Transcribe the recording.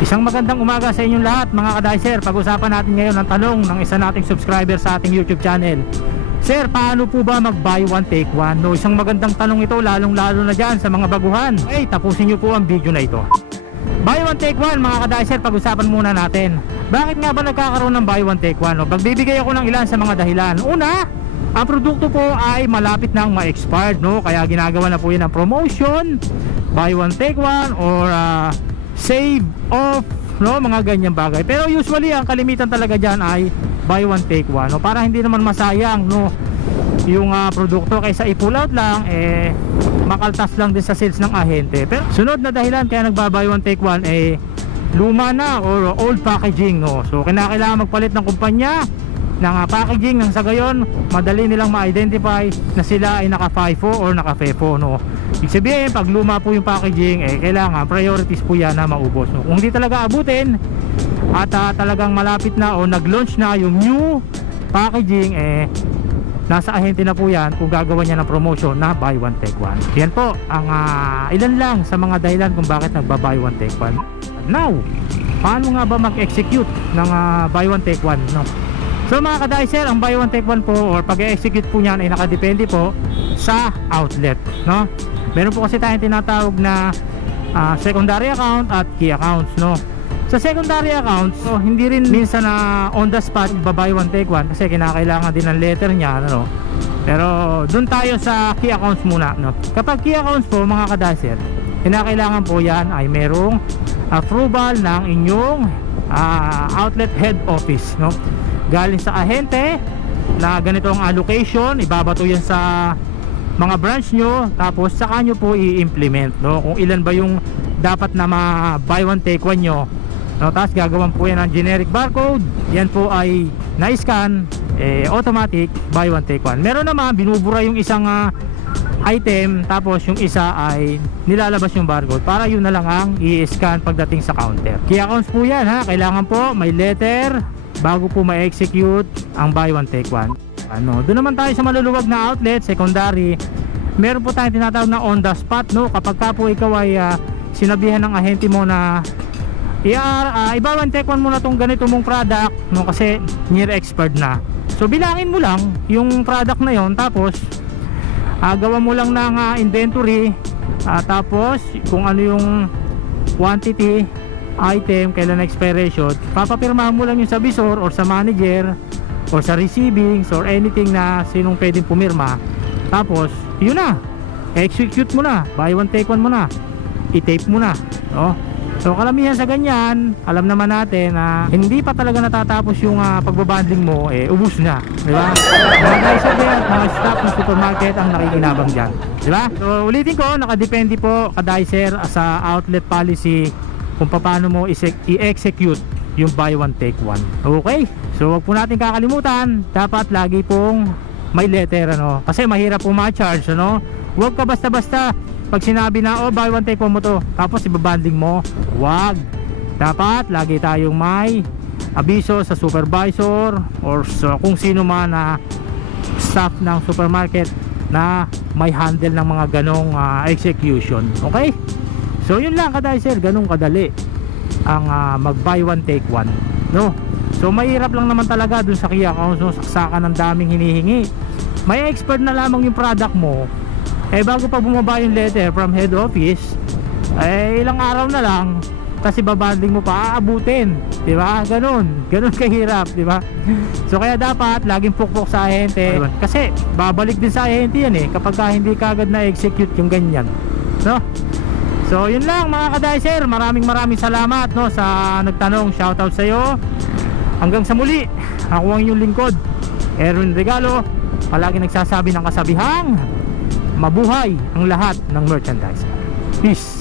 Isang magandang umaga sa inyong lahat mga ka-dicer. Pag-usapan natin ngayon ang tanong ng isa nating subscriber sa ating YouTube channel. Sir, paano po ba mag buy one take one? No, isang magandang tanong ito, lalong lalo na dyan sa mga baguhan. Okay, tapusin nyo po ang video na ito. Buy one take one mga ka-dicer, pag-usapan muna natin. Bakit nga ba nagkakaroon ng buy one take one? No, pagbibigay ako ng ilan sa mga dahilan. Una, ang produkto po ay malapit nang ma-expired, no? Kaya ginagawa na po yun ng promotion, buy one take one, or save off, no? Mga ganyang bagay. Pero usually ang kalimitan talaga dyan ay buy one take one, no? Para hindi naman masayang, no, yung produkto, kaysa i-pull out lang, makaltas lang din sa sales ng ahente. Pero sunod na dahilan kaya nagba-buy one take one, luma na or old packaging, no? So kinakailangan magpalit ng kumpanya ng packaging, nang sa gayon madali nilang ma-identify na sila ay naka FIFO or naka FEFO, no? Ibig sabihin, pag luma po yung packaging, kailangan priorities po yan na maubos, no? Kung hindi talaga abutin at talagang malapit na o nag-launch na yung new packaging, nasa ahente na po yan kung gagawa niya ng promotion na buy one take one. Yan po ang ilan lang sa mga dahilan kung bakit nagba-buy one take one. Now, paano nga ba mag-execute ng buy one take one, no? So mga ka-dicer, ang buy one take one po or pag-execute po niyan ay nakadepende po sa outlet, no? Meron po kasi tayong tinatawag na secondary account at key accounts, no? Sa secondary accounts, so hindi rin minsan na on the spot buy one take one kasi kinakailangan din ng letter niya, no? Pero dun tayo sa key accounts muna, no? Kapag key accounts po mga ka-dicer, kinakailangan po yan ay merong approval ng inyong outlet head office, no? Galing sa ahente na ganito ang allocation, ibabato yan sa mga branch nyo, tapos saka nyo po i-implement, no? Kung ilan ba yung dapat na buy one take one nyo, no? Tapos gagawan po yan ng generic barcode, yan po ay na-scan, automatic buy one take one. Meron naman binubura yung isang item, tapos yung isa ay nilalabas yung barcode para yun na lang ang i-scan pagdating sa counter. Key accounts po yan, ha? Kailangan po may letter bago po ma-execute ang buy one take one. Doon naman tayo sa maluluwag na outlet, secondary. Meron po tayong tinatawag na on the spot, no? Kapag ka po ikaw ay sinabihan ng ahente mo na i-buy one take one muna tong ganito mong product, no? Kasi near expired na. So bilangin mo lang yung product na yon, tapos gawa mo lang ng inventory, tapos kung ano yung quantity, item, kailan expiration, papapirmahan mo lang yung sa visor or sa manager or sa receiving or anything na sinong pwedeng pumirma. Tapos yun na, execute mo na, buy one take one mo na, i-tape mo na, no? So kalamihan sa ganyan, alam naman natin na hindi pa talaga natatapos yung pagbabundling mo, ubus na, di ba? Mga staff ng supermarket ang nakikinabang dyan, di ba? So ulitin ko, nakadepende po ka-dicer sa outlet policy kung paano mo i-execute yung buy one take one. Okay? So wag po natin kakalimutan, dapat lagi pong may letter, ano? Kasi mahirap po ma-charge, ano? Wag ka basta-basta pag sinabi na buy one take one mo to, tapos ibabundling mo. Wag. Dapat lagi tayong may abiso sa supervisor or sa kung sino man na staff ng supermarket na may handle ng mga ganong execution. Okay? So yun lang ka-dicer, ganun kadali ang mag buy one take one, no? So mahirap lang naman talaga dun sa key accounts, no? Saksakan ng daming hinihingi. May expert na lamang yung product mo, bago pa bumaba yung letter from head office, ilang araw na lang, kasi babanding mo pa, aabutin, di ba? Ganun kahirap, di ba? So kaya dapat laging pukpok sa ahente, kasi babalik din sa ahente yan kapag hindi kagad na execute yung ganyan, no? So yun lang mga ka-dicer, maraming salamat, no, sa nagtanong. Shoutout sa iyo. Hanggang sa muli, ako ang inyong lingkod, Erwin Regalo, palagi nagsasabi ng kasabihang mabuhay ang lahat ng merchandise. Peace.